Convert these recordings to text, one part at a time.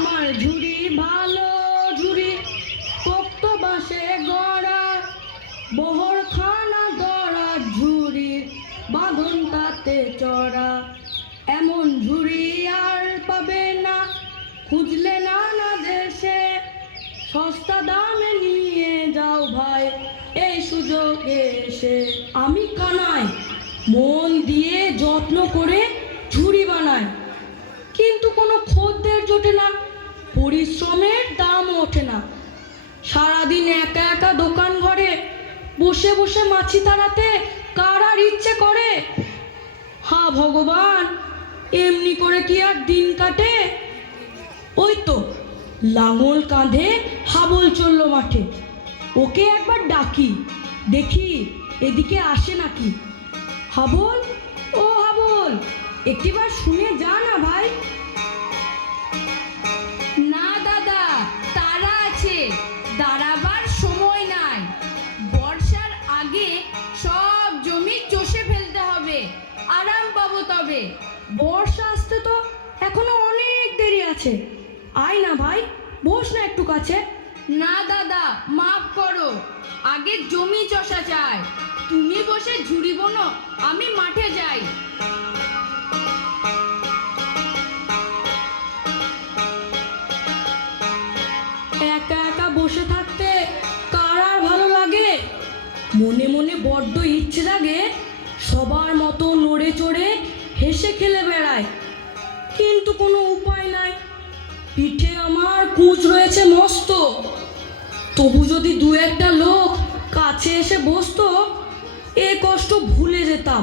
আমার ঝুড়ি ভালো ঝুড়ি, পোক্ত বাঁশে গড়া, বহরখানা গড়া ঝুড়ি, বাঁধন তাতে চড়া। এমন ঝুড়ি আর পাবে না, খুঁজলে নানা দেশে। সস্তা দামে নিয়ে যাও ভাই এই সুযোগে এসে। আমি কানাই, মন দিয়ে যত্ন করে ঝুড়ি বানাই, কিন্তু কোনো খদ্দের জোটে না, পরিশ্রমের দাম ওঠে না। সারাদিন একা একা দোকান ঘরে বসে বসে মাছি তাড়াতে কার আর ইচ্ছে করে? হা ভগবান, এমনি করে কি আর দিন কাটে? ওই তো লাঙল কাঁধে হাবল চলল মাঠে, ওকে একবার ডাকি, দেখি এদিকে আসে নাকি। হাবল, ও হাবল, একটিবার শুনে যা না ভাই। না দাদা, তারা আছে, দাঁড়াবার সময় নাই। বর্ষার আগে সব জমি চষে ফেলতে হবে, আরাম পাবো তবে। বর্ষা আসতে তো এখনো অনেক দেরি আছে। আয় না ভাই, বস না একটু কাছে। না দাদা, মাফ করো, আগে জমি চষা চাই। তুমি বসে ঝুড়ি বোনো, আমি মাঠে যাই। একা একা বসে থাকতে কার আর ভালো লাগে? মনে মনে বড্ড ইচ্ছে জাগে সবার মতো নড়ে চড়ে হেসে খেলে বেড়ায়, কিন্তু কোনো উপায় নাই। পিঠে আমার কুঁচ রয়েছে মস্ত, তবু যদি দু একটা লোক কাছে এসে বসতো, এ কষ্ট ভুলে যেতাম,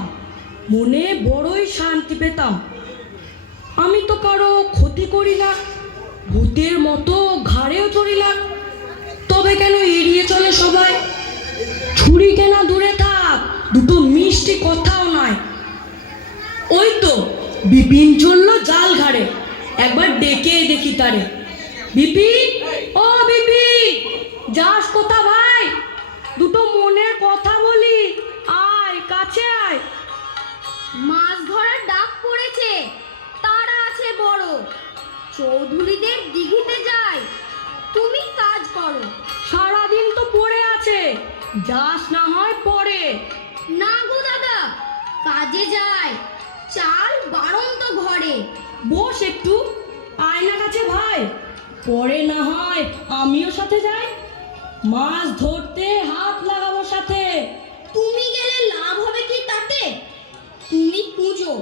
মনে বড়ই শান্তি পেতাম। আমি তো কারো ক্ষতি করি না, ভূতের মতো ঘাড়েও চড়ি না, তবে কেন এড়িয়ে চলে সবাই? ছুরি কেনা দূরে থাক, দুটো মিষ্টি কথাও নাই। ওই তো বিপিন চললো জাল ঘাড়ে, একবার ডেকে দেখি তারে। বিপিন, ও বিপিন, যাস কোথা ভাই? দুটো মনের কথা বলি, আয় কাছে আয়। মাছ ধরার ডাক পড়েছে, তারা আছে বড়। চৌধুরীদের দিঘিতে যাই, তুমি কাজ করো। সারাদিন তো পড়ে আছে, যাস না হয় পরে। না গো দাদা, কাজে যাই, চাল বাড়ন্ত ঘরে। বস একটু, আয়না কাছে ভাই, পরে না হয় আমিও সাথে যাই। মাছ ধরতে হাত লাগাবো সাথে। তুমি গেলে লাভ হবে কি তাতে? তুমি পুজো,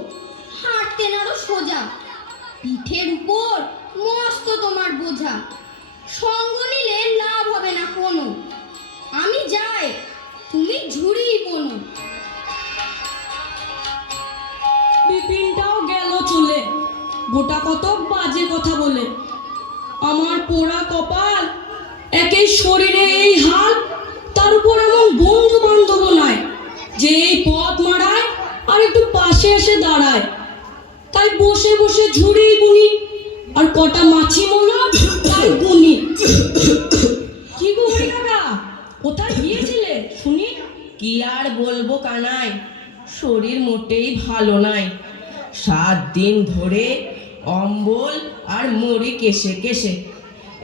হাঁটতে নাড়ো সোজা, পিঠের উপর মস্ত তোমার বোঝা। সঙ্গ নিলে লাভ হবে না কোনো, আমি যাই, তুমি ঝুড়ি বোনো। বিপিনটাও গেল চলে, গোটা কত বাজে কথা বলে। আমার পোড়া কপাল, একেই শরীরে এই হাল, তার উপর এমন বন্ধু বান্ধব নাই যে এই পথ মারায় আর একটু পাশে এসে দাঁড়ায়। তাই বসে বসে ঝুড়ি বুনি, আর কটা মাছি মোলা তাই গুনি। কি গো হরি কাকা, কোথায় গিয়েছিলে শুনি? কি আর বলবো কানাই, শরীর মোটেই ভালো নাই। 7 দিন ধরে অম্বল আর মরি কেশে কেশে,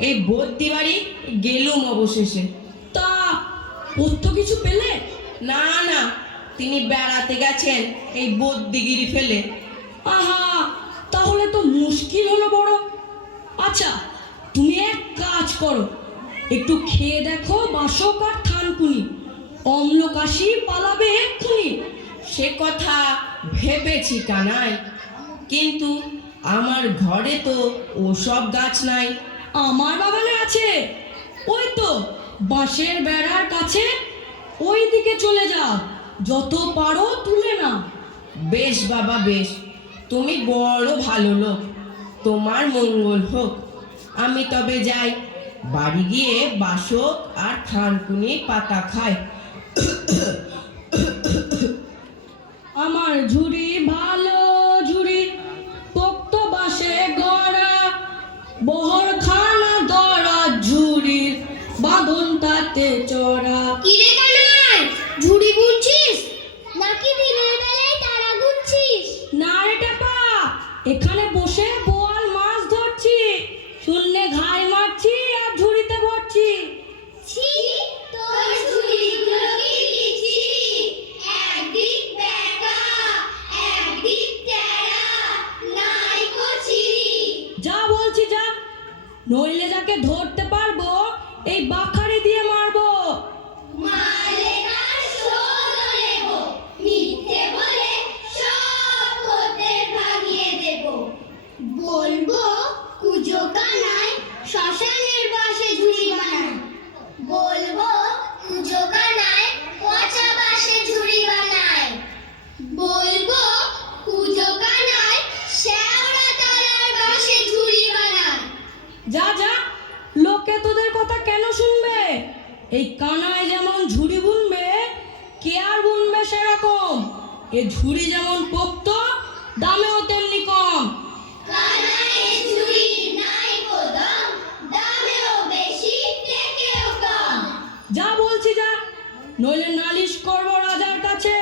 এই বদ্যি বাড়ি গেলুম অবশেষে। তা পথ্য কিছু পেলে? না না, তিনি বেড়াতে গেছেন এই বদ্যিগিরি ফেলে। আহা, তাহলে তো মুশকিল হলো বড়। আচ্ছা, তুমি এক কাজ করো, একটু খেয়ে দেখো বাসক আর থানকুনি, অম্লকাশি পালাবে এক্ষুনি। সে কথা ভেবেছি কানাই, কিন্তু আমার ঘরে তো ওসব গাছ নাই। আমার বাগানে আছে, ওই তো বাঁশের বেড়ার কাছে, ওই দিকে চলে যাও, যত পারো তুলে নাও। বেশ বাবা বেশ, তুমি বড় ভালো লোক, তোমার মঙ্গল হোক। আমি তবে যাই, বাড়ি গিয়ে বাসক আর থানকুনি পাতা খাই। আমার ঝুড়ি ভালো ঝুড়ি, পোক্ত বাঁশে গড়া, বহরখানা দড়া ঝুড়ির, বাঁধন তাতে চড়া। কিরে কানাই, ঝুড়ি বুনছিস নাকি দিনের বেলায় তারা গুনছিস? না রে টেপা, এখানে বসে বোয়াল মাছ ধরছি, শুনলি? নইলে যাকে ধরতে পারবো এই বাখারি দিয়ে মারবো। মারলে তার শোধও নেব, মিথ্যে বলে সব খদ্দের ভাগিয়ে দেব। বলবো কুজো কানায় শ্মশানের বাসে ঝুড়ি বানায়। বলবো কুজো কানায় পচা বাসে ঝুড়ি বানায়। বলবো কুজো কানায় শেওড়া তলার বাসে ঝুড়ি বানায়। যা যা, লোকে তোদের কথা কেন শুনবে? এই কানায় যেমন ঝুড়ি বুনবে, কে আর বুনবে সেরকম। এ ঝুড়ি যেমন পোক্ত, দামেও তেমনি কম। কানায় ঝুড়ি নাই গো দাম, দামেও বেশি টেকেও কম। যা বলছি যা, নইলে নালিশ করবো রাজার কাছে,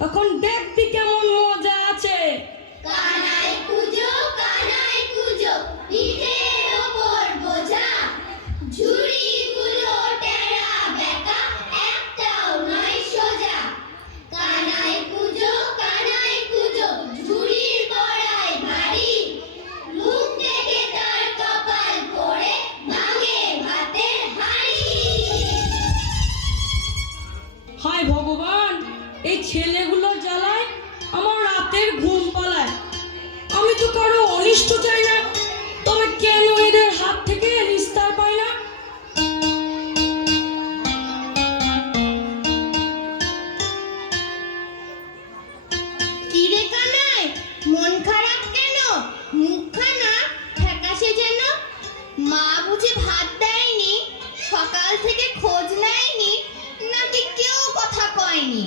তখন দেখবি কেমন মজা আছে। কানায় কুজো পিঠের ওপর বোঝা, ঝুড়িগুলো টেরা বেঁকা, একটাও নয় সোজা। কানায় কুজো ঝুড়ির গড়ায় ভারী, মুখ দেখে তার কপাল পড়ে ভাঙে ভাতের হাঁড়ি। হায় ভগবান, এই ছেলেগুলোর জ্বালায় আমার রাতের ঘুম পালায়। আমি তো কারো অনিষ্ট চাই না, তবে কেন এদের হাত থেকে নিস্তার পাই না? কিরে কানাই, মন খারাপ কেন? মুখখানা ফ্যাকাশে যেন। মা বুঝি ভাত দেয়নি? সকাল থেকে খোঁজ নেয়নি? নাকি কেউ কথা কয়নি?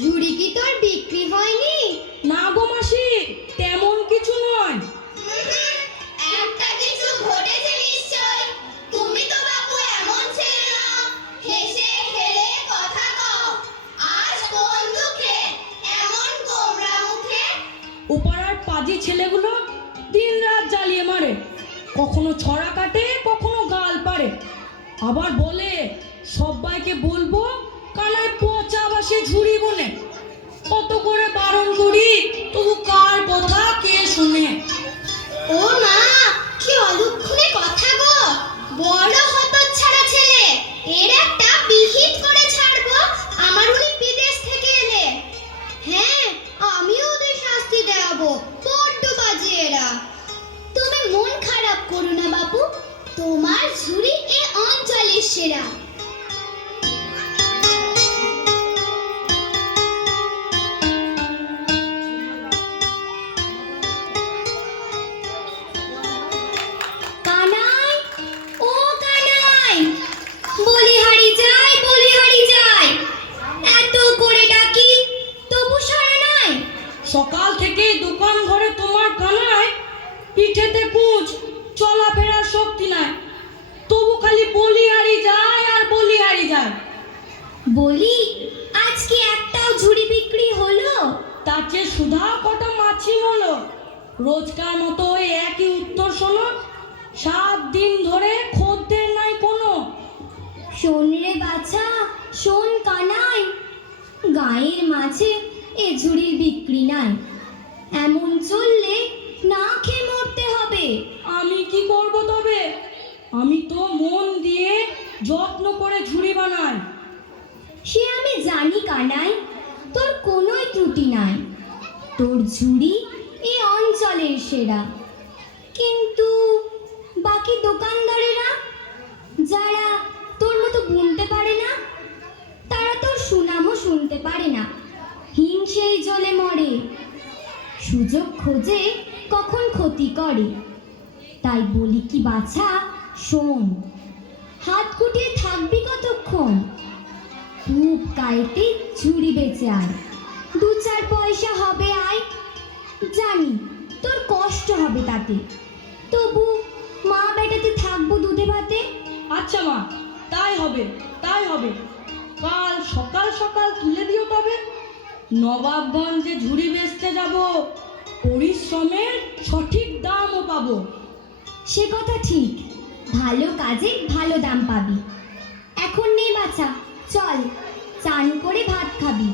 ঝুড়ি কি তোর বিক্রি হয়নি? না গো মাসি, তেমন কিছু নয়। একটা কিছু ঘটেছে নিশ্চয়। তুমি তো বাবু এমন ছেলে না, হেসে খেলে কথা কও। আজ কোন দুঃখে এমন গোমরা মুখে? ওপাড়ার পাজি ছেলেগুলো দিন রাত জ্বালিয়ে মারে, কখনো ছড়া কাটে, কখনো গাল পারে। আবার বলে সবাইকে বলবো কানায় পচা বাসে ঝুড়ি বনে। কত করে বারণ করি, তবু কার কথা কে শুনে? ও মা, কি অলক্ষণে কথা গো! বড় হতচ্ছাড়া ছেলে, এর একটা বিহিত করে ছাড়বো আমার উনি বিদেশ থেকে এলে। হ্যাঁ, আমিও ওদের শাস্তি দেওয়াবো, বড্ড বাজে এরা। তুমি মন খারাপ করো না বাবু, তোমার ঝুড়ি এ অঞ্চলের সেরা। কানাই, ও কানাই, বলিহারি যায়, এত করে ডাকি তবু সাড়া নাই। সকাল থেকে দোকান ঘরে তোমার কানায়, পিঠেতে কুঁচ, চলাফেরার শক্তি নাই, তবু খালি বলিহারি যায় আর বলিহারি যায়। বলি, আজ কি একটাও ঝুড়ি বিক্রি হলো? তার চেয়ে সুধা কটা মাছি হলো। রোজকার মতো ওই একই উত্তর শোনো, 7 দিন ধরে খদ্দের নাই কোনো। শোন রে বাছা, শোন কানাই, গায়ের মাঝে এ ঝুড়ির বিক্রি নাই। এমন চললে না খেয়ে মরতে হবে। আমি কি করব তবে? আমি তো মন দিয়ে যত্ন করে ঝুড়ি বানাই। সে আমি জানি কানাই, তোর কোনোই ত্রুটি নাই। তোর ঝুড়ি এ অঞ্চলের সেরা। কিন্তু বাকি দোকানদারেরা, যারা তোর মতো বুনতে পারে না, তারা তোর সুনামও শুনতে পারে না, হিংসেই জ্বলে মরে। সুযোগ খোঁজে কখন ক্ষতি করে। তাই বলি কি বাছা, শোন, হাত কুটিয়ে থাকবি কতক্ষণ? খুব কাইতে ঝুড়ি বেচে আয়, 2-4 পয়সা হবে আয়। জানি তোর কষ্ট হবে তাতে, তবু মা বেটাতে থাকবো দুধে ভাতে। আচ্ছা মা, তাই হবে, তাই হবে। কাল সকাল সকাল তুলে দিও তবে। নবাবগঞ্জে ঝুড়ি বেচতে যাব, পরিশ্রমের সঠিক দামও পাবো। সে কথা ঠিক, ভালো কাজে ভালো দাম পাবি। এখন নেই বাছা, চল চান করে ভাত খাবি।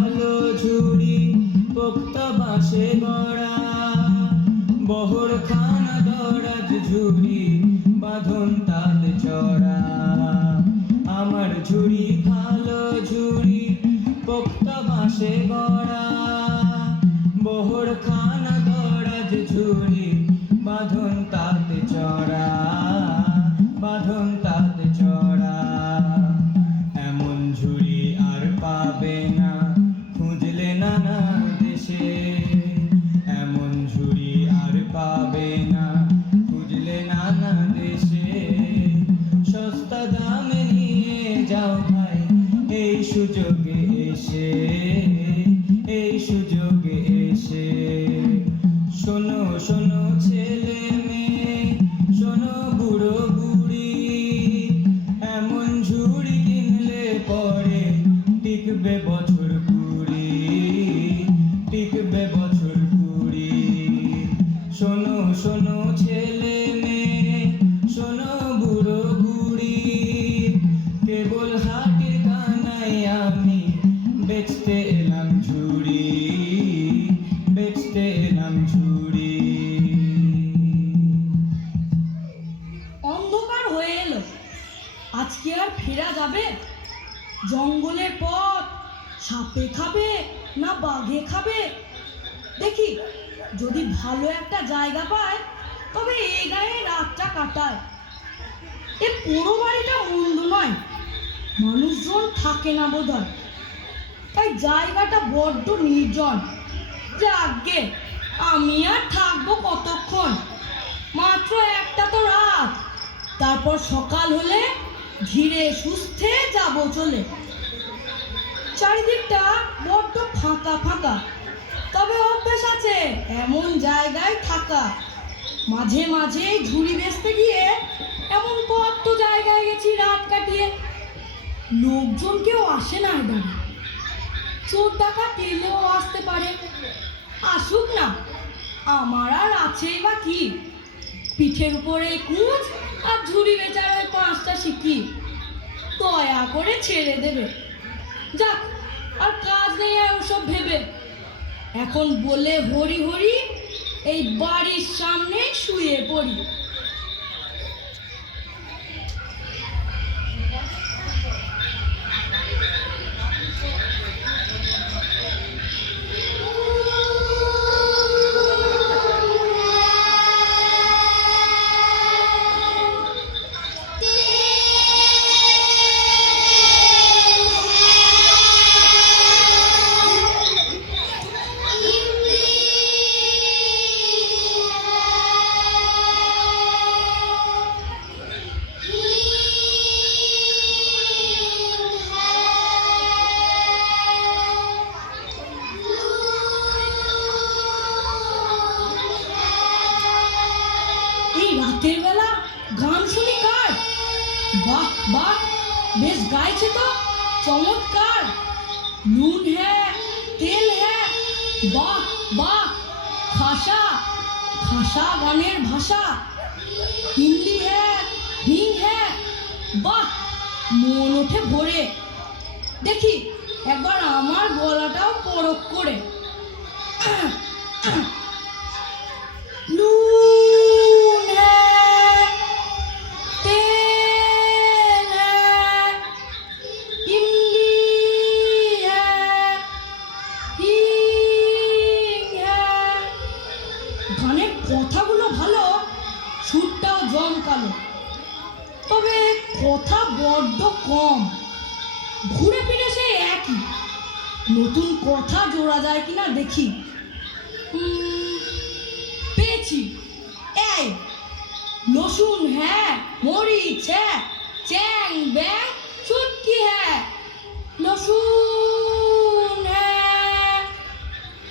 ভালো পোক্ত বাঁশে গড়া, বহর খানা দরাজ ঝুড়ি, বাঁধন তাল চড়া। আমার ঝুড়ি ভালো ঝুড়ি, পোক্ত বাঁশে গড়া, বহর খানা দরাজ ঝুড়ি, বাঁধন তাতে চড়া, বাঁধন তাতে চড়া। এমন ঝুড়ি আর পাবে না খুঁজলে নানা দেশে, এমন ঝুড়ি আর পাবে না খুঁজলে নানা দেশে। সস্তা দামে নিয়ে যাও ভাই এই সুযোগে এসে, এই সুযোগে এসে। শোনো শোনো ছেলে মেয়ে, শোনো বুড়ো বুড়ি, এমন ঝুড়ি কিনলে পরে টিকবে বছর কুড়ি, টিকবে বছর কুড়ি। শোনো শোনো ছেলে মেয়ে, শোনো বুড়ো বুড়ি, কেবল হাটের কানায় আমি বেচতে এলাম ঝুড়ি, বেচতে এলাম ঝুড়ি। অন্ধকার হয়ে এলো, আজকে আর ফেরা যাবে? জঙ্গলের পথ সাপে খাবে না বাঘে খাবে? দেখি যদি ভালো একটা জায়গা পায় তবে এই গায়ে রাতটা কাটায়। এ পুরো বাড়িটা মন্দ নয়, মানুষজন থাকে না বোধহয়, তাই জায়গাটা বড্ড নির্জন। যাকগে, আমি আর থাকবো কতক্ষণ? মাত্র একটা তো রাত, তারপর সকাল হলে ধীরে সুস্থে যাব চলে। চারিদিকটা বড্ড ফাঁকা ফাঁকা, তবে অভ্যেস আছে এমন জায়গায় থাকা। মাঝে মাঝে ঝুড়ি বেচতে গিয়ে এমন কত জায়গায় গেছি রাত কাটিয়ে। লোকজন কেউ আসে না এবার, চোর ডাকাত এলেও আসতে পারে, আসুক না, আমার আর আছেই বা কি? পিঠের উপরে কুঁচ আর ঝুড়ি বেচার ওই 5টা সিকি, দয়া করে ছেড়ে দেবে। যাক, আর কাজ নেই আর ওসব ভেবে। এখন বলে হরি হরি এই বাড়ির সামনে শুয়ে পড়ি। এই রাতের বেলা গান শুনি কার? বাহ বাহ, বেশ গাইছে তো, চমৎকার। নুন হ্যাঁ, তেল হ্যাঁ, বাহ বাহ, খাসা খাসা গানের ভাষা। হিন্দি হ্যাঁ, হিং হ্যাঁ, বাহ, মন ওঠে ভরে। দেখি একবার আমার গলাটাও পরখ করে। নুন হ্যাঁ, তেল হ্যাঁ, হিন্দি হ্যাঁ, হিং হ্যাঁ। গানের কথাগুলো ভালো, সুরটাও জমকালো, তবে কথা বড্ড কম। ঘুরে ফিরে সেই একই, নতুন কথা জোড়া যায় কিনা দেখি। পেয়েছি, এই লসুন হ্যাঁ, মরিচ হ্যাঁ, চ্যাং ব্যাং চুটকি হ্যাঁ। লসুন হ্যাঁ,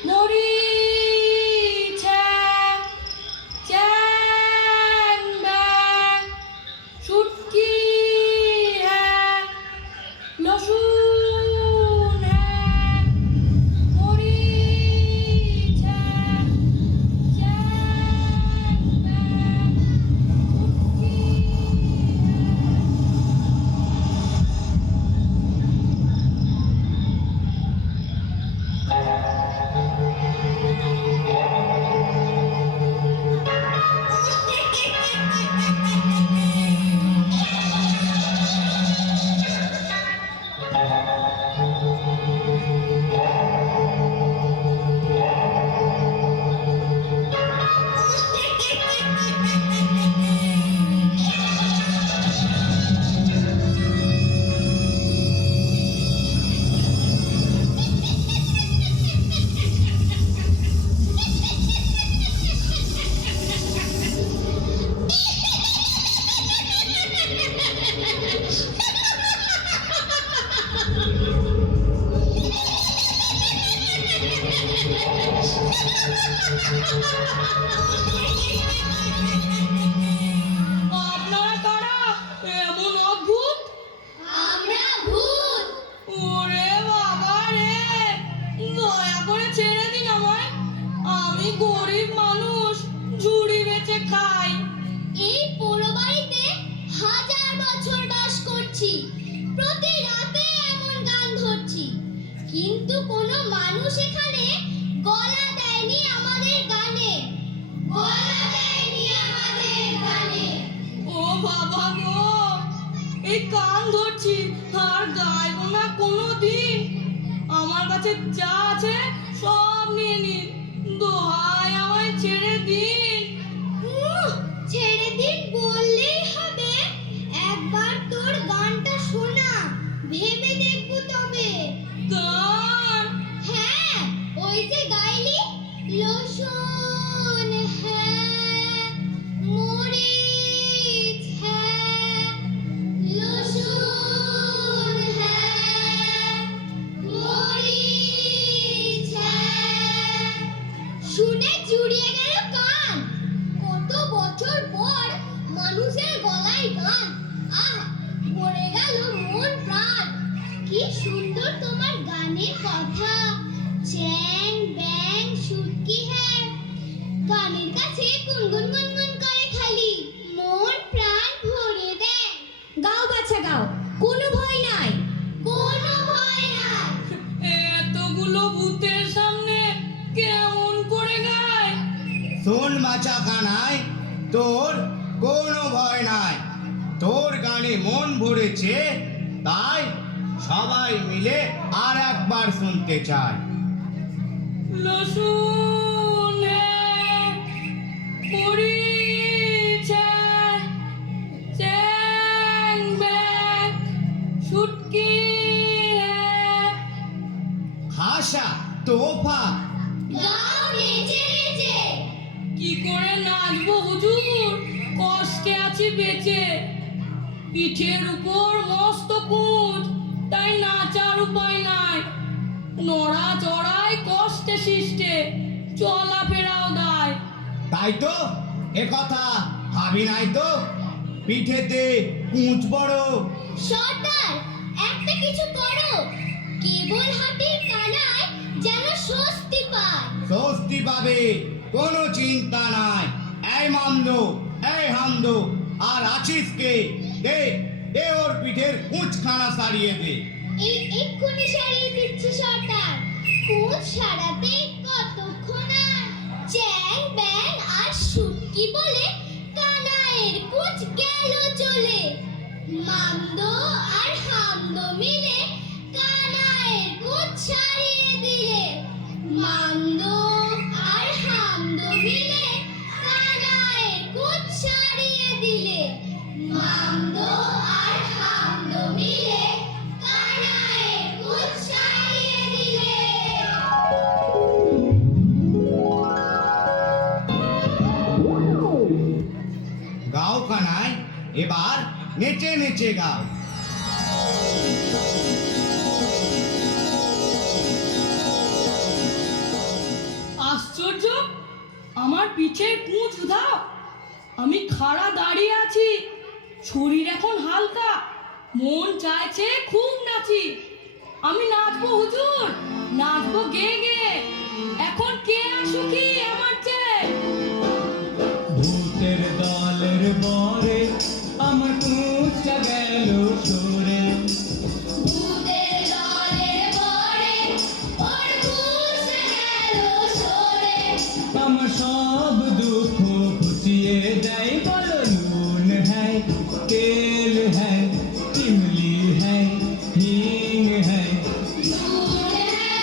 মরিচ হ্যাঁ, চ্যাং ব্যাং চুটকি হ্যাঁ। লসুন হ্যাঁ, মরিচ হ্যাঁ, চ্যাং ব্যাং চুটকি হ্যাঁ। আপনারা কারা এমন অদ্ভুত? আমরা ভূত। ওরে বাবা রে, দয়া করে ছেড়ে দিন আমায়। আমি গরিব মানুষ, ঝুড়ি বেচে খাই। এই পোড়ো বাড়িতে 1000 বছর বাস করছি, প্রতি রাতে এমন গান ধরছি, কিন্তু কোনো মানুষ এখানে গলা দেয়নি আমাদের গানে, গলা দেয়নি আমাদের গানে। ও বাবা গো, এই কান ধরছি আর গাইবো না কোনোদিন। আমার কাছে যা আছে সব নিয়ে নিন, দোহাই আমায় ছেড়ে দিন। ছেড়ে দিন বললেই হবে? একবার তোর গানটা শোনা, ভেবে দেখবো তবে। গান? হ্যাঁ, ওই যে গাইলি, লসুন হ্যাঁ, মরিচ হ্যাঁ, লসুন হ্যাঁ, মরিচ হ্যাঁ। শুনে জুড়িয়ে গেল কান, কত বছর পর মানুষের গলায় গান। আহ, পড়ে গেল মন প্রাণ। কি সুন্দর তোমার গানের কথা, চ্যাং ব্যাং শুটকি হ্যাঁ, কানের কাছে গুনগুন গুনগুন করে খালি, মন প্রাণ ভরে দেয়। গাও বাছা গাও, কোনো ভয় নাই, কোনো ভয় নাই। এতগুলো ভূতের সামনে কেমন করে গায়? শোন বাছা কানাই, তোর কোনো ভয় নাই। তোর গানে মন ভরেছে, তাই সবাই মিলে আর একবার শুনতে চায়। লসুন হ্যাঁ, মরিচ হ্যাঁ, চ্যাং ব্যাং শুটকি হ্যাঁ। হাসা তোফা, গাও নেচে নেচে। কি করে নাচবো হুজুর, কষ্টে আছি বেঁচে। পিঠের উপর মস্ত কুঁজ, তাই নাচার উপায় নাই। নড়া চড়াই কষ্টে সৃষ্টে, চলাফেরাও দায়। তাই তো এ কথা ভাবি নাই তো, পিঠেতে কুঁচ বড়। সর্দার, একটা কিছু করো, কেবল হাতের কানায় যেন স্বস্তি পায়। স্বস্তি পাবে, কোনো চিন্তা নাই। এই মামদো, এই হামদো, আর আছিস কে? দে দে ওর পিঠের কুঁচখানা সারিয়ে দে। এই এক্ষুনি সারিয়ে দিচ্ছি সর্দার। কুঁচ সারাতে কতক্ষণ আর, চ্যাং ব্যাং আর শুটকি বলে কানায়ের কুঁচ গেল চলে। মামদো আর হামদো মিলে কানায়ের কুঁচ সারিয়ে দিলে, মামদো আর হামদো মিলে কানায়ের কুঁচ সারিয়ে দিলে, মামদো আর হামদো মিলে কানায়ের কুঁচ সারিয়ে দিলে। গাও কানাই, এবার নেচে নেচে গাও। আশ্চর্য, আমার পিঠে কুঁচ উধাও। আমি খাড়া দাঁড়িয়ে আছি, শরীর এখন হালকা, মন চাইছে খুব নাচি। আমি নাচবো হুজুর, নাচবো গে গে। এখন কে সুখী আমার চেয়ে? ভূতের দলের বরে আমার কুঁচটা গেল সরে। ভূতের দলে পড়ে ওর কুঁচ গেল সরে। আমার সব দুঃখ ঘুচিয়ে দেয়, বলো নুন হ্যায়, তেল হ্যায়, ইমলি হ্যায়, হিং হ্যায়। নুন है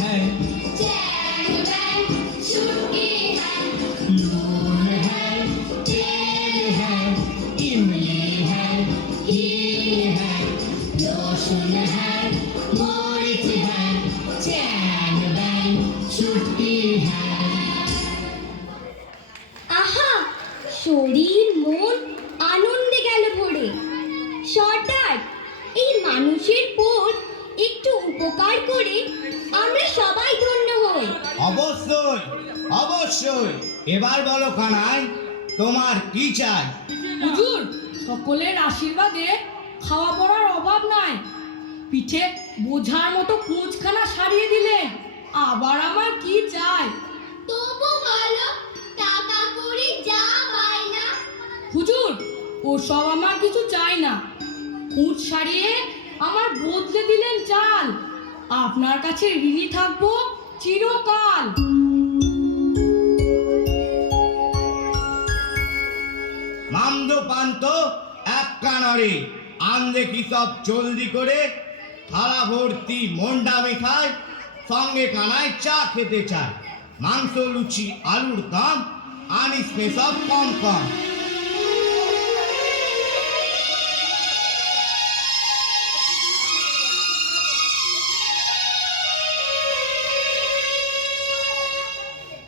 है, चैन बैन छुट्टी है, लून है, तेल है, इमली है, हींग है, लहसुन है, मरीच है, चैन बैन छुट्टी है। আহা শরীর মন আনন্দে গেল ভরে। সর্দার, এই মানুষের পর একটু উপকার করে আমরা সবাই ধন্য হই। অবশ্যই অবশ্যই। এবার বলো কানাই, তোমার কি চাই? হুজুর, সকলের আশীর্বাদে খাওয়া পড়ার অভাব নাই। পিঠে বোঝার মতো কুঁচখানা সারিয়ে দিলে, আবার আমার কি চাই? তবু বলো, টাকা কড়ি যা পায় না। হুজুর, ওসব আমার কিছু চাই না। কুঁচ সারিয়ে আমার বদলে দিলেন চাল, আপনার কাছে ঋণী থাকবো চিরকাল। মামদ পান্ত এক কানারে, আন দেখি সব জলদি করে। থালা ভর্তি মন্ডা মেখায়, সঙ্গে কানায় চা খেতে চায়। মাংস লুচি আলুর দাম, আনিস নে সব কম কম।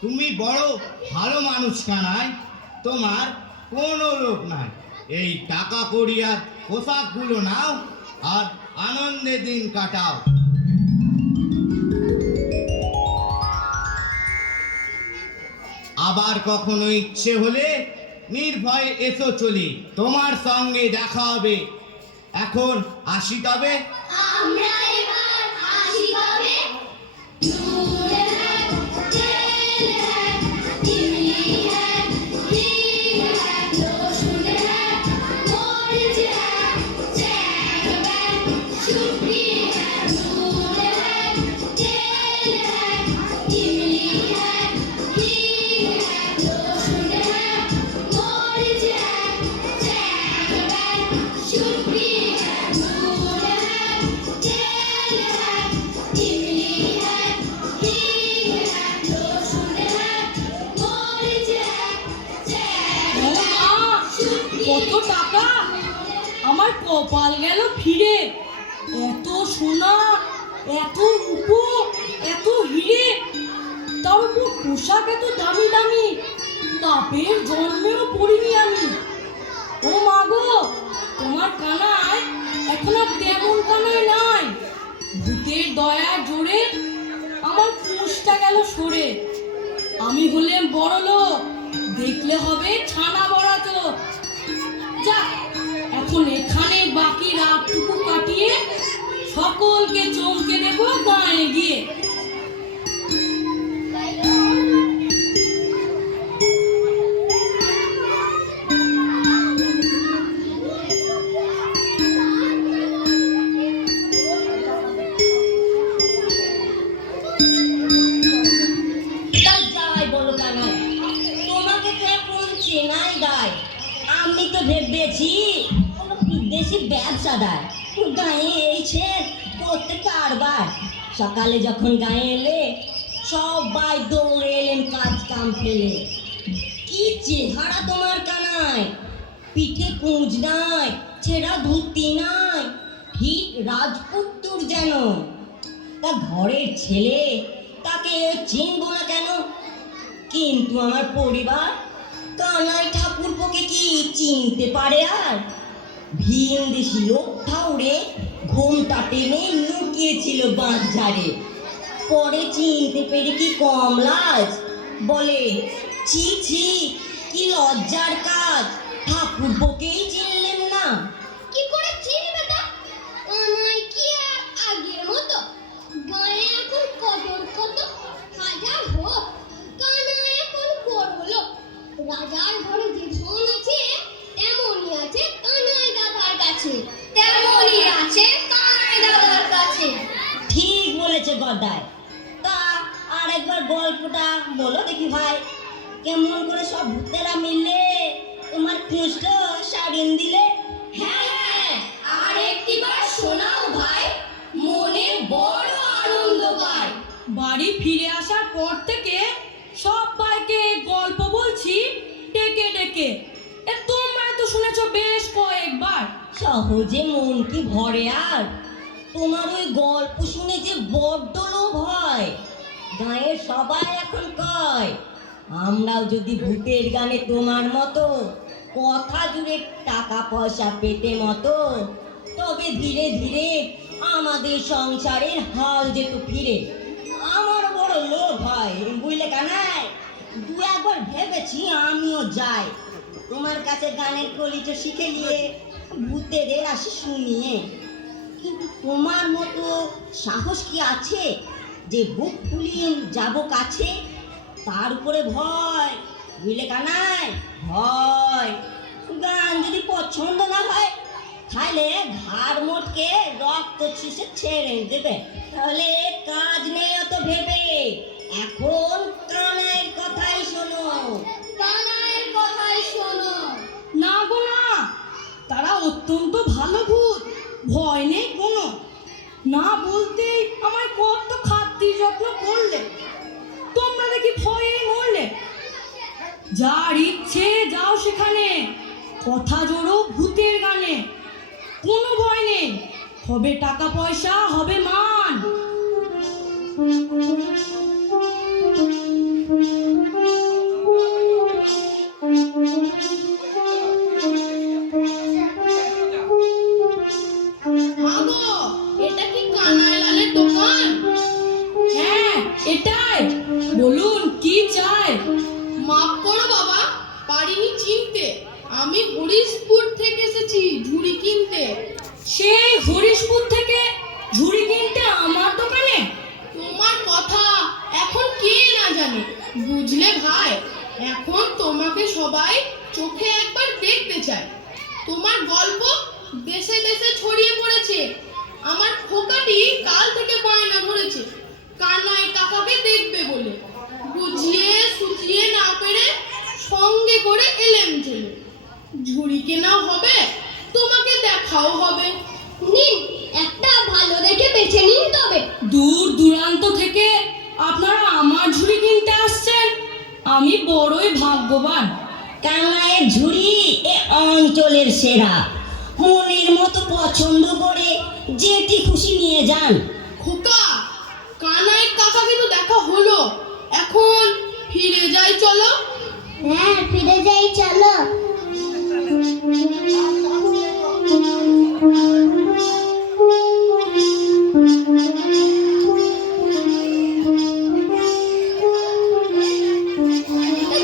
তুমি বড় ভালো মানুষ কানাই, তোমার কোনো লোক নাই। এই টাকা কড়ি আর পোশাকগুলো নাও, আর আনন্দে দিন কাটাও। আবার কখনো ইচ্ছে হলে নির্ভয়ে এসো চলে, তোমার সঙ্গে দেখা হবে। এখন আসি তবে। আমরা এবার আসি তবে। নূর है, तेल है, इमली है, हींग है, लहसुन है, मरीच है, चैन बैन छुट्टी है। नूर है, तेल है, इमली है, हींग है, लहसुन है, मरीच है, चैन बैन छुट्टी है। नूर है, तेल है, इमली है, हींग है, लहसुन है, मरीच है, चैन ও মা, কত টাকা! আমার কপাল গেল ফিরে। এত সোনা, এত রূপো, এত হিরে, তার উপর পোশাক এত দামি দামি, তাপের জন্মেও পড়িনি আমি। ও মা গো, তোমার কানায় এখন আর তেমন কানায় নাই। ভূতের দয়া জোরে আমার কুঁচটা গেল সরে। আমি হলেম বড় লোক, দেখলে হবে ছানা বড়া চোখ। যাক, এখন এখানে বাকি রাতটুকু কাটিয়ে সকলকে চমকে দেব গায়ে গিয়ে। তা যাই বলো কানাই, তোমাকে তো এখন চেনাই গায়। আমি তো ভেবেছি কোনো বিদেশি ব্যবসাদার গায়ে এসে করতে কারবার। সকালে যখন গায়ে এলে সবাই দৌড়ে এলেন কাজ কাম ফেলে। কি চেহারা তোমার কানাই, পিঠে কুঁজ নাই, ছেঁড়া ধুতি নাই, ঠিক রাজপুত্তুর যেন। তা ঘরের ছেলে, তাকে চিনবো না কেন? কিন্তু আমার পরিবার কানাই ঠাকুরপোকে কি চিনতে পারে আর? ভিন দেশি লোক ঠাউরে ঘোমটা টেনে লুকিয়েছিল বাঁশঝাড়ে। পরে চিনতে পেরে কি কম লাজ? বলে, ছি ছি, কি লজ্জার কাজ, ঠাকুরপোকেই চিনলেন না। কি করে চিনবে তা? কানাই কি আর আগের মতো? গায়ে এখন কদর কত হাজার হোক, কানাই এখন বড় লোক। রাজার ঘরে যে ধন আছে, তেমনই আছে কানাই দাদার কাছে। তেমনই আছে কানাই দাদার কাছে। ঠিক বলেছে গদাই। তা আর একবার গল্পটা বলো দেখি ভাই, কেমন করে সব ভূতেরা মিললে তোমার কুষ্ঠ সারিন দিলে? হ্যাঁ হ্যাঁ, আর একটিবার শোনাও ভাই, মনে বড় আনন্দ পায়। বাড়ি ফিরে আসার পর থেকে সবাইকে গল্প বলছি ডেকে ডেকে। তোমরা তো শুনেছো বেশ কয়েকবার। সহজে মন কি ভরে আর? তোমার ওই গল্প শুনে যে বড্ড লোভ হয়। গাঁয়ের সবাই এখন কয় আমরাও যদি ভূতের গানে তোমার মতো কথা জুড়ে টাকা পয়সা পেতে মতো, তবে ধীরে ধীরে আমাদের সংসারের হাল যেত ফিরে। আমার বড় লোভ হয় বুঝলে কানাই। দু একবার ভেবেছি আমিও যাই তোমার কাছে গানের কলিটা শিখে নিয়ে ভূতেদের আসি শুনিয়ে। কিন্তু তোমার মতো সাহস কি আছে যে বুক ফুলিয়ে যাব কাছে? তার উপরে ভয় বুঝলে কানাই, ভয়। গান যদি পছন্দ না হয় তাহলে ঘাড় মোটকে রক্ত চুষে ছেড়ে দেবে। তাহলে কাজ নেই অত ভেবে, এখন কানাইয়ের কথাই শোনো। কানাইয়ের কথাই শোনো। না গো না, তারা অত্যন্ত ভালো ভূত, ভয় নেই কোনো। না বলতেই আমায় কত খাতির যত্ন করলে, তোমরা নাকি ভয়েই মরলে। যার ইচ্ছে যাও সেখানে, কথা জোড়ো ভূতের গানে। কোনো ভয় নেই, হবে টাকা পয়সা, হবে মান। মাগো, এটা কি কানাইলালের দোকান? হ্যাঁ এটাই, বলুন কি চাই? মাফ করো বাবা, পারিনি চিনতে। আমি হরিশপুর থেকে এসেছি ঝুড়ি কিনতে। সেই হরিশপুর থেকে ঝুড়ি কিনতে আমার দোকানে? তোমার কথা এখন কে না জানে, বুঝলে ভাই। এখন তোমাকে সবাই চোখে একবার দেখতে চায়। তোমার গল্প দেশে দেশে ছড়িয়ে পড়েছে। আমার খোকাটি কাল থেকে বায়না ধরেছে কানাই কাকাকে দেখবে বলে। বুঝিয়ে সুচিয়ে না পেরে সঙ্গে করে এলেম চলে। ঝুড়ি কেনাও হবে, তোমাকে দেখাও হবে। নিন, একটা ভালো দেখে বেছে নিন তবে। দূর দূরান্ত থেকে আপনারা আমার ঝুড়ি কিনতে আসছেন, আমি বড়ই ভাগ্যবান। কানাইয়ের ঝুড়ি এ অঞ্চলের সেরা। মনের মতো পছন্দ করে যেটি খুশি নিয়ে যান। খোকা, কানাই কাকাকে তো দেখা হলো, এখন ফিরে যাই চলো। হ্যাঁ, ফিরে যাই চলো।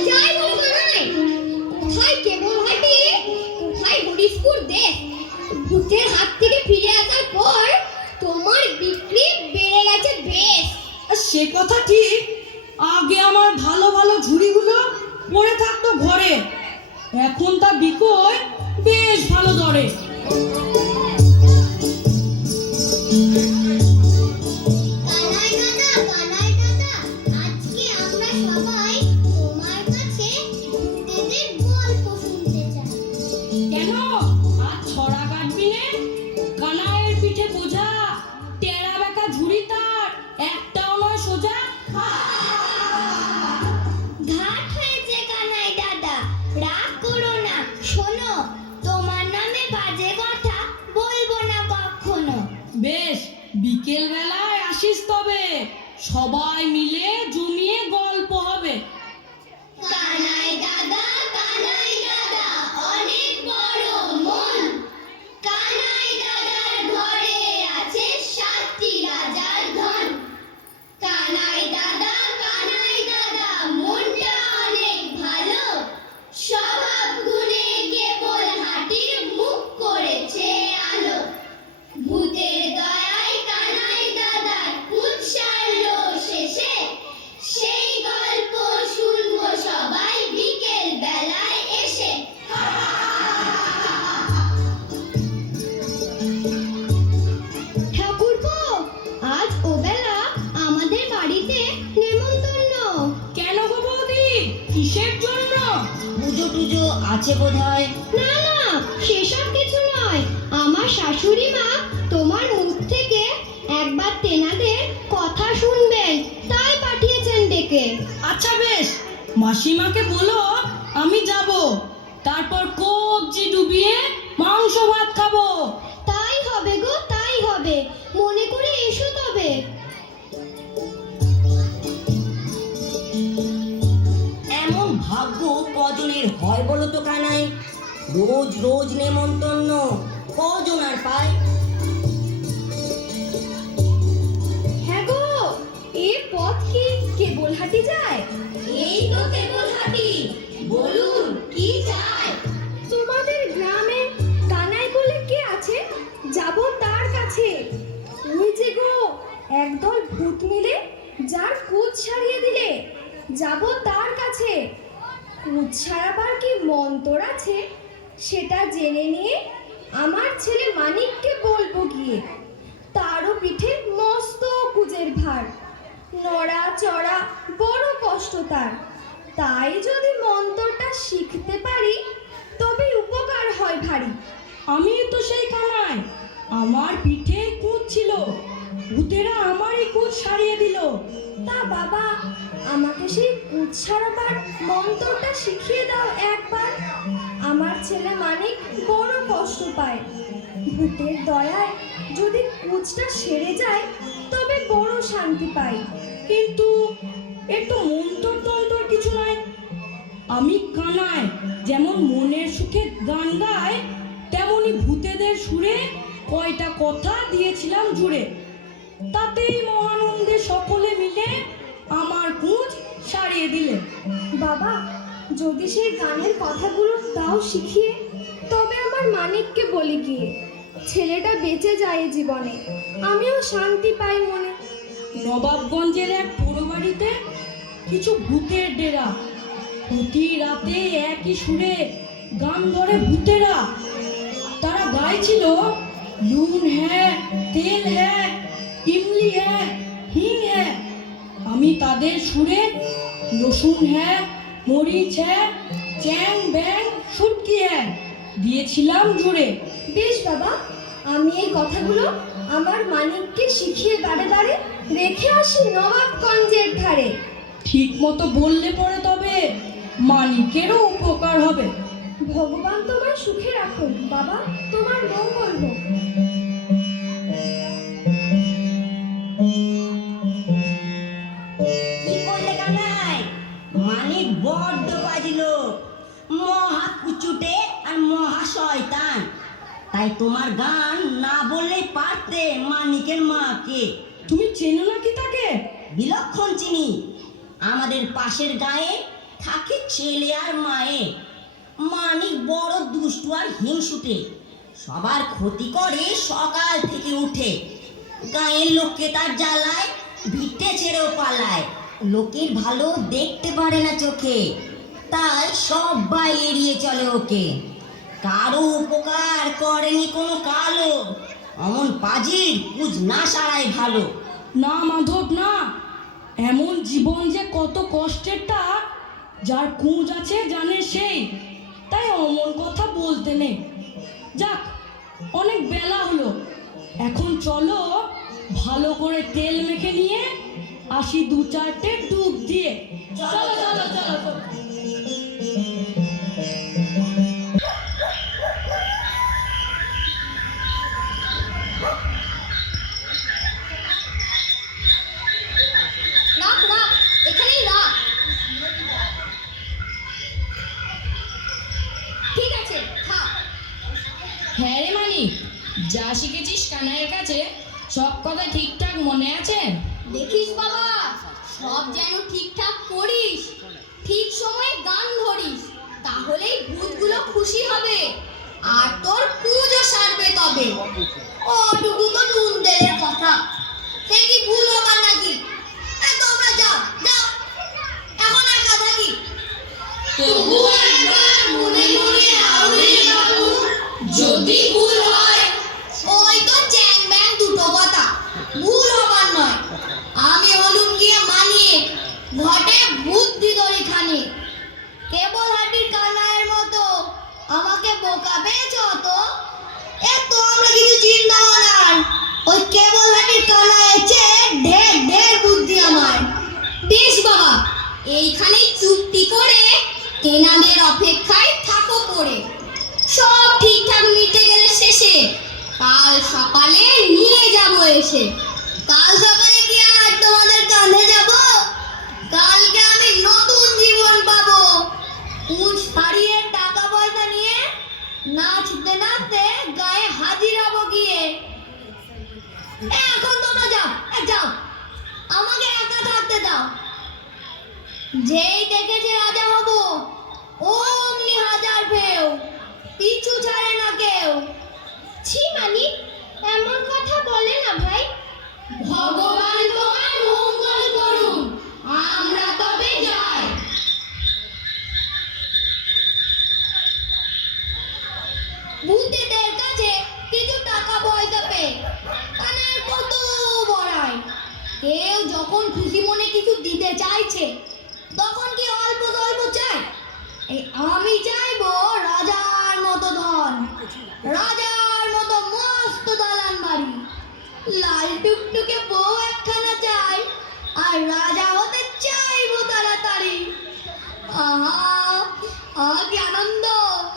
যাই বলো কানাই, কোথায় কেবল হাঁটি, কোথায় হরিশপুর দেশ। ভূতের হাত থেকে ফিরে আসার পর তোমার বিক্রি বেড়ে গেছে বেশ। আর সে কথা ঠিক, আগে আমার ভালো ভালো ঝুড়িগুলো পড়ে থাকতো ঘরে, এখন তা বিকোয় বেশ ভালো দরে। কানাই দাদা, আজকে আমরা সবাই তোমার কাছে ভূতেদের গল্প শুনতে চাই। কেন আর ছড়া কাটবি নে? কানাইয়ের পিঠে বোঝা, টেরা বেঁকা ঝুড়ি তার একটাও নয় সোজা। ঘাট হয়েছে কানাই দাদা, রাগ করো না। শোনো, তোমার নামে বাজে কথা বলবো না কখনো। বেশ, বিকেল বেলায় আসিস তবে, সবাই মিলে জমিয়ে গল্প হবে। কানাই দাদা, অনেক বড় মন। কানাই দাদার ঘরে আছে 7টি রাজার ধন। কানাই দাদা, মনটা অনেক ভালো। স্বভাব গুণে কেবল হাটির মুখ করেছে আলো। ভূতের দয়ায় কানাই দাদার কুৎ সারলো শেষে। সেই গল্প শুনবো সবাই বিকেল বেলায় এসে। ঠাকুরপো, আজ ওবেলা আমাদের বাড়িতে নেমন্তন্ন। কেন গো বৌদি, কিসের জন্য? পুজো টুজো আছে বোধহয়। না না, সেসব কিছু নয়। আমার শাশুড়ি মা তোমার মুখ থেকে একবার তেনাদের কথা শুনবেন। আচ্ছা বেশ, মাসিমাকে বলো আমি যাব, তারপর কবজি ডুবিয়ে মাংস ভাত খাবো। তাই হবে গো, তাই হবে, মনে করে এসো তবে। এমন ভাগ্য কজনের হয় বলো তো কানাই? রোজ রোজ নেমন্তন্ন কজন আর পায়? হ্যাঁ গো, এ পথ কি কেবল হাঁটি যায়? এই তো কেবল হাঁটি, বলুন কি চাই? তোমাদের গ্রামে কানাই বলে কে আছে? যাব তার কাছে। ওই যে গো একদল ভূত মিলে যার কুচ ছাড়িয়ে দিলে, যাব তার কাছে। কুচ ছাড়াবার কি মন্তর আছে সেটা জেনে নিয়ে আমার ছেলে মানিককে বলবো গিয়ে। তারও পিঠে মস্ত কুজের ভার, নড়া চড়া বড় কষ্ট তার। তাই যদি মন্ত্রটা শিখতে পারি তবে উপকার হয় ভারী। আমি তো সেই কানাই, আমার পিঠে কুচ ছিল, ভূতেরা আমারই কুচ সারিয়ে দিল। তা বাবা, আমাকে সেই কুচ ছাড়াবার মন্ত্রটা শিখিয়ে দাও একবার। আমার ছেলে মানিক বড় কষ্ট পায়। ভূতের দয়ায় যদি কুচটা সেরে যায় তবে বড় শান্তি পাই। কিন্তু একটু মন্তর তন্তর কিছু নাই। আমি কানাই যেমন মনের সুখে গান গায়, তেমনি ভূতেদের সুরে কয়টা কথা দিয়েছিলাম জুড়ে। তাতেই মহানন্দে সকলে মিলে আমার কুঁচ সারিয়ে দিলে। বাবা, যদি সেই গানের কথাগুলো দাও শিখিয়ে তবে আমার মানিককে বলি গিয়ে। ছেলেটা বেঁচে যায় এ জীবনে, আমিও শান্তি পাই মনে। নবাবগঞ্জের এক পোড়ো বাড়িতে কিছু ভূতের ডেরা, প্রতি রাতে একই সুরে গান ধরে ভূতেরা। তারা গাইছিল নুন হ্যাঁ, তেল হ্যাঁ, ইমলি হ্যাঁ, হিং হ্যাঁ। আমি তাদের সুরে রসুন হ্যাঁ, মরিচ হ্যাঁ, চ্যাং ব্যাং শুটকি হ্যাঁ দিয়েছিলাম জুড়ে। বেশ বাবা, আমি এই কথাগুলো আমার মানিককে শিখিয়ে বারে বারে রেখে আসি নবাবগঞ্জের ধারে। ঠিক মতো বললে পরে তবে মানিকেরও উপকার হবে। ভগবান তোমার সুখে রাখুন বাবা, তোমার মঙ্গল হোক। কি করলে কানাই? মানিক বড্ড বাজিল, মহা কুচুটে আর মহা শয়তান। তাই তোমার গান না বললেই পারতে মানিকের মাকে। তুমি চেনো নাকি তাকে? বিলক্ষণ চিনি। আমাদের পাশের গায়ে থাকে ছেলে আর মায়ে। মানিক বড় দুষ্টু আর হিংসুটে, সবার ক্ষতি করে সকাল থেকে উঠে। গায়ের লোককে তার জ্বালায়, ভিটে ছেড়েও পালায়। লোকের ভালো দেখতে পারে না চোখে, তাই সবাই এড়িয়ে চলে ওকে। কারো উপকার করেনি কোনো কালো, অমন পাজির কুজ না সারাই ভালো। না মাধব না, এমন জীবন যে কত কষ্টের তা যার কুঁজ আছে জানে সেই। তাই অমন কথা বলতে নেই। যাক, অনেক বেলা হলো, এখন চলো ভালো করে তেল মেখে নিয়ে আসি দু চারটে ডুব দিয়ে। চলো চলো চলো চলো। রাখ রাখ, এখানেই রাখ। ঠিক আছে, থাক। হ্যাঁ রে মানিক, যা শিখেছিস কানাইয়ের কাছে সব কথা ঠিকঠাক মনে আছে? দেখিস বাবা, সব যেন ঠিকঠাক করিস, ঠিক সময়ে গান ধরিস, তাহলেই ভূতগুলো খুশি হবে আর তোর পুজো সারবে তবে। ওটুকু তো নুন তেলের কথা, সে কি ভুল হবার নাকি? তোমরা যাও যাও, এখন আর কথা কি? তবু একবার মনে মনে আউড়ে বাবু, যদি ভুল হয় ওই তো চ্যাং ব্যাং দুটো কথা, ভুল হবার নয়। আমি হলুম গিয়ে মানিয়ে, ঘটে বুদ্ধি দড়ি খানে। কেবল হাটির কানাইয়ের মতো আমাকে বোকা পেয়েছ তো? এ তো আমরা কিছু চিন্তা করার, ওই কেবল হাটির কানাইয়ের চেয়ে ঢের ঢের বুদ্ধি আমার। বেশ বাবা, এইখানেই চুক্তি করে তেনাদের অপেক্ষায় থাকো পড়ে। সব ঠিকঠাক মিটে গেলে শেষে কাল সকালে নিয়ে যাব এসে। কাল সকালে কি আর তোমাদের কাঁধে যাব? কালকে আমি নতুন জীবন পাবো। উঁচ ছাড়িয়ে টাকা পয়সা নিয়ে নাচতে নাচতে গায়ে হাজির হবো গিয়ে। এখন তোমরা যাও, যাও, আমাকে একা থাকতে দাও। যেই দেখেছে রাজা হব অমনি হাজার ফেউ, পিছু ছাড়ে না কেউ। ছি মানিক, এমন কথা বলে না ভাই। ভগবান তোমার মঙ্গল করুন, আমরা তবে যাই। ভূতেদের কাছে কিছু টাকা পয়সা পেয়ে কানের কত বড়াই। কেউ যখন খুশি মনে কিছু দিতে চাইছে তখন কি অল্প স্বল্প চাই? এই আমি চাইবো রাজার মতো ধন, রাজার মতো মস্ত দালান বাড়ি, লাল টুকটুকে বউ একখানা চাই, আর রাজা হতে চাইবো তাড়াতাড়ি। আহা, আহা কি আনন্দ!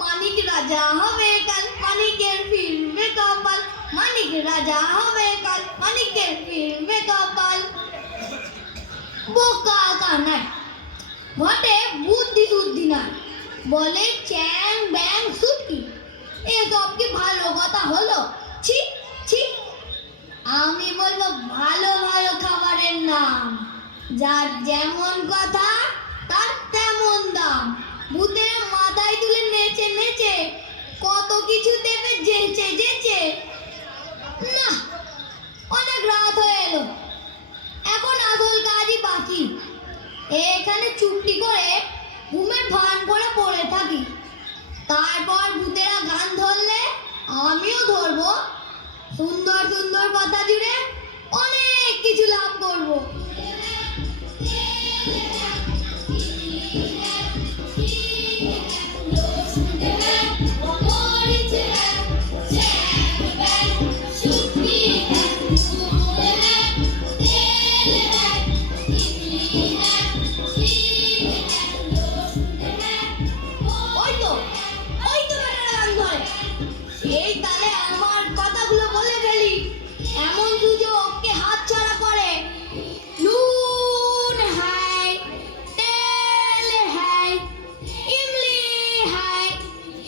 মানিক রাজা হবে কাল, মানিকের ফিরবে কপাল। মানিক রাজা হবে কাল, মানিকের ফিরবে কপাল। বোকা কানাই ঘটে বুদ্ধি শুদ্ধি নাই, বলে চ্যাং ব্যাং সুটকি। এসব কি ভালো কথা হলো? ছি ছি। আমি বলবো ভালো ভালো খাবারের নাম, যার যেমন কথা তার তেমন দাম। ভূতেরা মাথায় তুলে নেচে নেচে কত কিছু দেবে যেচে যেচে। না, অনেক রাত হয়ে এলো, এখন আসল কাজই বাকি। এখানে চুপটি করে ঘুমের ভান করে পড়ে থাকি। তারপর ভূতেরা গান ধরলে আমিও ধরবো। সুন্দর সুন্দর কথা জুড়ে অনেক কিছু লাভ করবো। ওই তো, ওই তো বেটারা গান ধরে। এই তালে আমার কথাগুলো বলে ফেলি, এমন সুযোগ কে হাতছাড়া করে। নুন হ্যায়, তেল হ্যায়, ইমলি হ্যায়,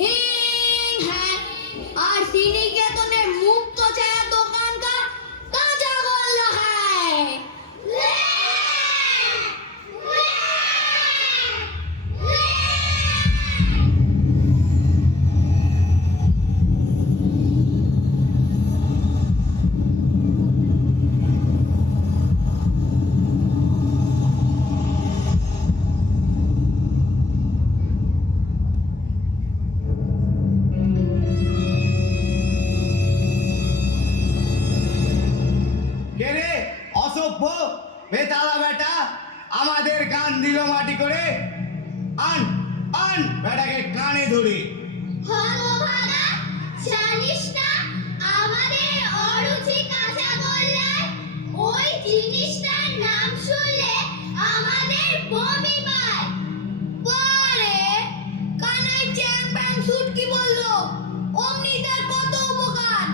হিং হ্যায়, আর সিনিকেতনের মুক্ত ছায়া দোকান কা কাঁচা গোল্লা হ্যায়। কে রে অসভ্য বেতালা বেটা, আমাদের গান দিল মাটি করে। আন আন বেটাকে কানে ধরে। হলো ভাগা, জানিস না আমাদের অরুচি কাঁচা গোল্লায় ওই জিনিসটার নাম শুনলে আমাদের বমি পায়। পরে কানাই চ্যাং ব্যাং সুটকি বললো অমনি তার কত উপকার,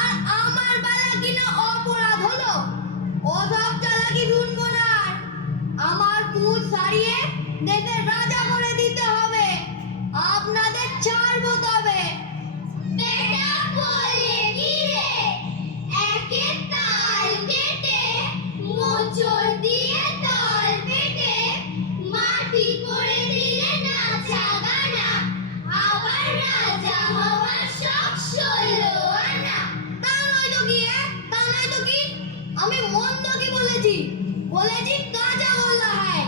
আর আমার বেলা কিনা অপরাধ হলো। ওসব চালাকি শুনবো না আর। আমার পুঁজ সারিয়ে দেশের রাজা করে দিতে হবে, আপনাদের ছাড়বো তবে। বেটা বলে কি রে, একে তাল কেটে মোচড় দিয়ে তল পেটে মাটি করে দিলে নাচা গানা, আবার রাজা হওয়ার শখ ষোলো আনা। তা নয় তো কি, তা নয় তো কি, আমি মন্দ কি বলেছি? বলেছি কাঁচা গোল্লা হ্যায়।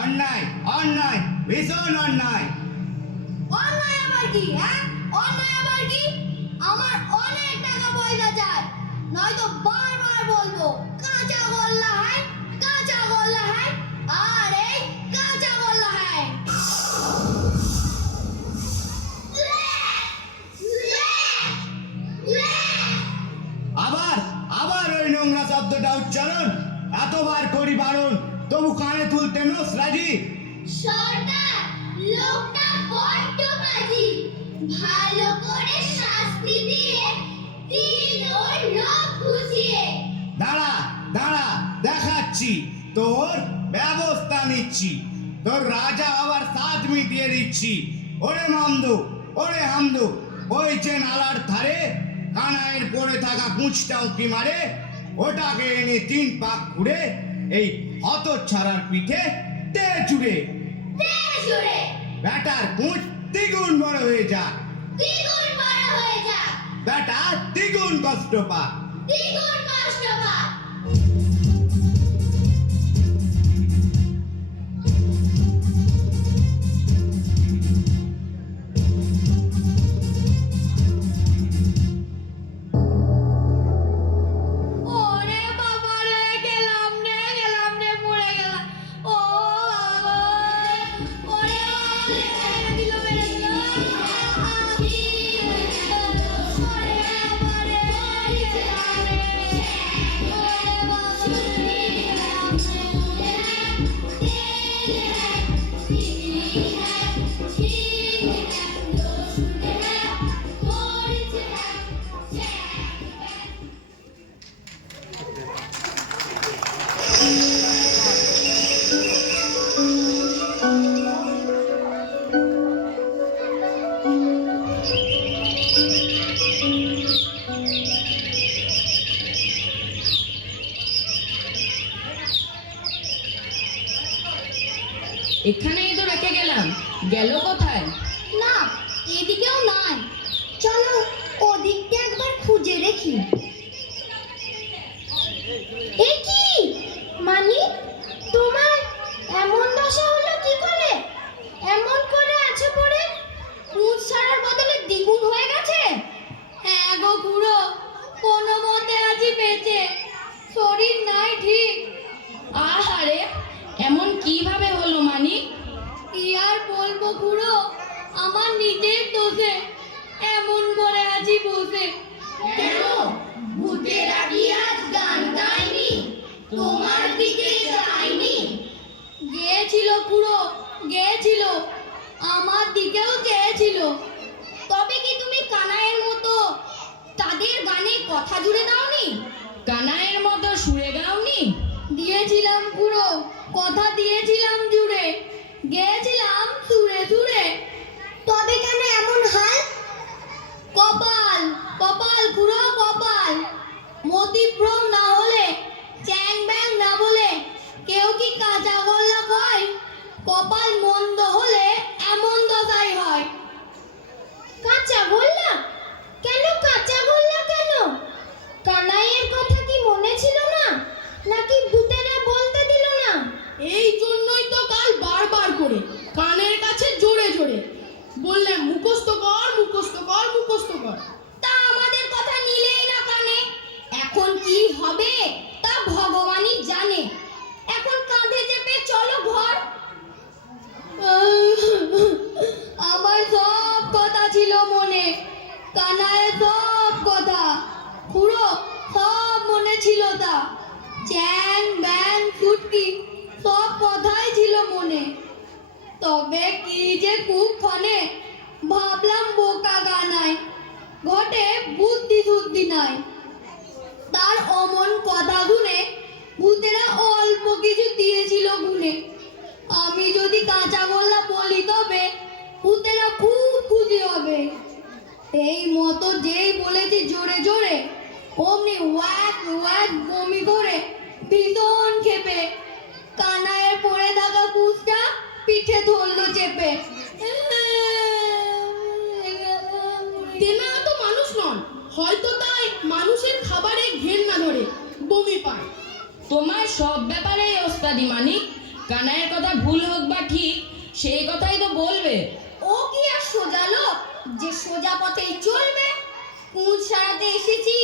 অন্যায় অন্যায়, ভীষণ অন্যায়। অন্যায় আবার কি? অন্যায় আবার কি? আমার অনেক টাকা পয়সা চাই, নয়তো বারবার বলবো কাঁচা গোল্লা হ্যায়, কাঁচা গোল্লা হ্যায়, আর এই কাঁচা গোল্লা হ্যায়। আবার নোংরা শব্দটা উচ্চারণ এতবার করি বারণ, তবু কানে তুলতে নোস রাজি। সর্দার, লোকটা বড্ড বাজি। ভালো করে শাস্তি দিয়ে দিন ওর রোগ ঘুচিয়ে। দাঁড়া দাঁড়া, দেখাচ্ছি, তোর ব্যবস্থা নিচ্ছি। তোর রাজা আবার সাথ মিটিয়ে দিচ্ছি। ওরে মামদু, ওরে হামদু, ওই যে নালার ধারে কানাইয়ের পড়ে থাকা কুঁচটা উঁকি মারে, ওটাকে এনে 3 পাক ঘুরে এই হতচ্ছাড়ার পিঠে দে চুড়ে। দে জুড়ে, ব্যাটার কুঁচ দ্বিগুণ বড় হয়ে যা, দ্বিগুণ বড় হয়ে যা, ব্যাটা দ্বিগুণ কষ্ট পা। দ্বিগুণ কষ্ট পা। ওরে বাবা রে, গেলাম রে মরে গেলাম। ও বাবা, ওরে মেরে দিল। ওরে বাবা রে, এখানেই তো রেখে গেলাম, গেল কোথায়? না, এদিকেও নাই। চলো ওদিকটা একবার খুঁজে দেখি। এ কি মানি, তোমার এমন দশা হলো কি করে? এমন করে আছে পড়ে, কুঁচ ছাড়ার বদলে দ্বিগুণ হয়ে গেছে। হ্যাঁ গো খুড়ো, কোনো মতে আছি বেঁচে, শরীর নাই ঠিক। আহারে, এমন কিভাবে হলো মানিক? কি আর বলবো খুড়ো, আমার নিজের দোষে এমন করে আছি বসে। কেন ভূতেরা কি আজ গান গায়নি, তোমার দিকে যায়নি? গেছিল খুড়ো, গেছিল, আমার দিকেও চেয়েছিল। তবে কি তুমি কানাইয়ের মতো তাদের গানে কথা জুড়ে দাওনি? কানাইয়ের মতো সুরে গাওনি? দিয়েছিলাম পুরো, কথা দিয়েছিলাম জুড়ে, গেয়েছিলাম সুরে সুরে। তবে কেন এমন হাল? কপাল, কপাল পুরো কপাল। মতিভ্রম না হলে, চ্যাং ব্যাং না বলে কেউ কি কাঁচা গোল্লা কয়? কপাল মন্দ হলে এমন দশাই হয়। কাঁচা গোল্লা? কেন কাঁচা গোল্লা কেন? কানাইয়ের কথা কি মনে ছিল না, নাকি ভূতেরা বলতে দিল না? এই জন্যই তো কাল বারবার করে কানের কাছে জোরে জোরে বললে মুখস্থ কর, মুখস্থ কর, মুখস্থ কর। তা আমাদের কথা নিলেই না কানে। এখন কি হবে তা ভগবানই জানে। এখন কাঁধে চেপে চলো ঘর। আমার সব কথা ছিল মনে, কানায় সব কথা, পুরো সব মনে ছিল তা। চ্যাং ব্যাং ফুটকি সব কথাই ছিল মনে। তবে কি যে কুক্ষণে ভাবলাম বোকা গানায়, ঘটে বুদ্ধি শুদ্ধি নাই। তার অমন কথা শুনে ভূতেরা অল্প কিছু দিয়েছিল গুনে। আমি যদি কাঁচা গোল্লা বলি তবে ভূতেরা খুব খুশি হবে। এই মতো যেই বলেছি জোরে জোরে, অমনি ওয়াক ওয়াক বমি করে ভীষণ খেপে কানায়ের পড়ে থাকা কুচটা পিঠে ধরলো চেপে। তেনারা তো মানুষ নন, হয়তো তাই মানুষের খাবারে ঘেন্না ধরে বমি পায়। তোমার সব ব্যাপারেই ওস্তাদি মানিক। কানাইয়ের কথা ভুল হোক বা ঠিক, সেই কথাই তো বলবে। ও কি আর সোজা লোক যে সোজা পথেই চলবে? কুঁচ সারাতে এসেছি,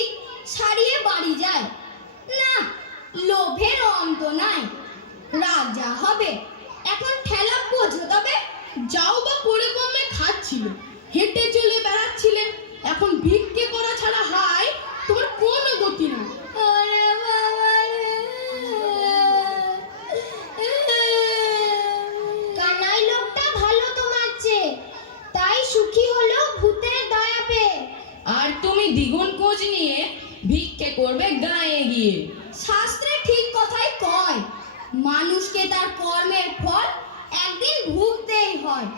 ছাড়িয়ে বাড়ি যায় না। লোভের অন্ত নাই, রাজা হবে এখন ঠেলা বোঝো তবে। যাও বা করে কমে খাচ্ছিলে, হেঁটে চলে বেড়াচ্ছিলে, এখন ভিক্ষে করা ছাড়া হায় তোমার কোনো গতি নেই। ওরে তুমি দ্বিগুণ খোঁজ নিয়ে ভিক্ষে করবে গায়ে গিয়ে। শাস্ত্রে ঠিক কথাই কয়, মানুষকে তার কর্মের ফল একদিন ভুগতেই হয়।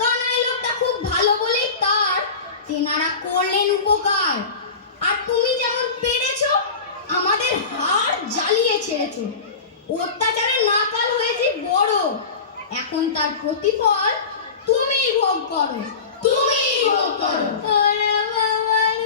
কানাই লোকটা খুব ভালো বলেই তার তেনারা করলেন উপকার। আর তুমি যেমন পেরেছো আমাদের হাড় জ্বালিয়ে ছেড়েছো। অত্যাচারে নাকাল হয়েছি বড়, এখন তার প্রতিফল তুমিই ভোগ করো, তুমিই ভোগ করো। ওরে বাবা রে।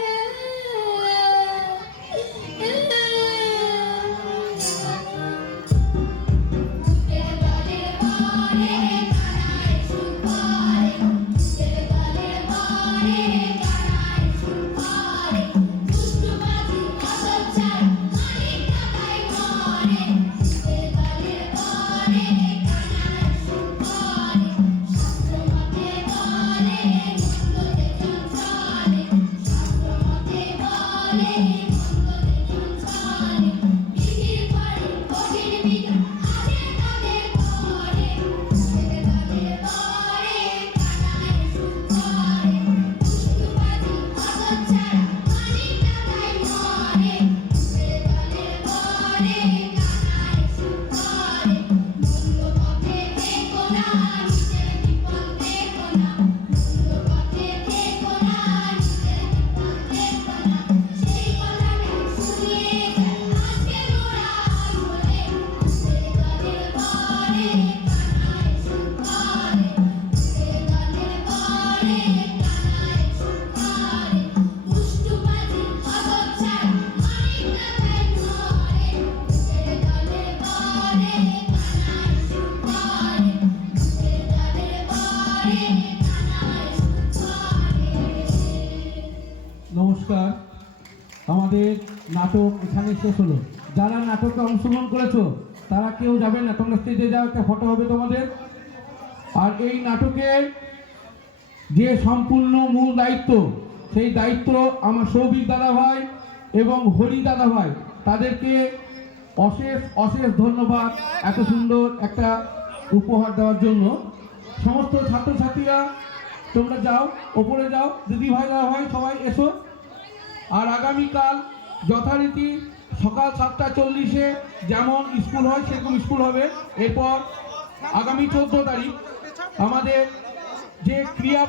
নমস্কার, আমাদের নাটক এখানে শেষ হলো। যারা নাটকে অংশগ্রহণ করেছো তারা কেউ যাবে না, তোমরা স্টেজে যাও, একটা ফটো হবে তোমাদের। আর এই নাটকের যে সম্পূর্ণ মূল দায়িত্ব, সেই দায়িত্ব আমার সৌভিক দাদা ভাই এবং হরি দাদা ভাই, তাদেরকে অশেষ অশেষ ধন্যবাদ এত সুন্দর একটা উপহার দেওয়ার জন্য। সমস্ত ছাত্রছাত্রীরা তোমরা যাও, ওপরে যাও, দিদি ভাই দাদা ভাই সবাই এসো। আর আগামীকাল যথারীতি সকাল 7:40 যেমন স্কুল হয় সেরকম স্কুল হবে। এরপর আগামী 14 তারিখ আমাদের যে ক্রীড়া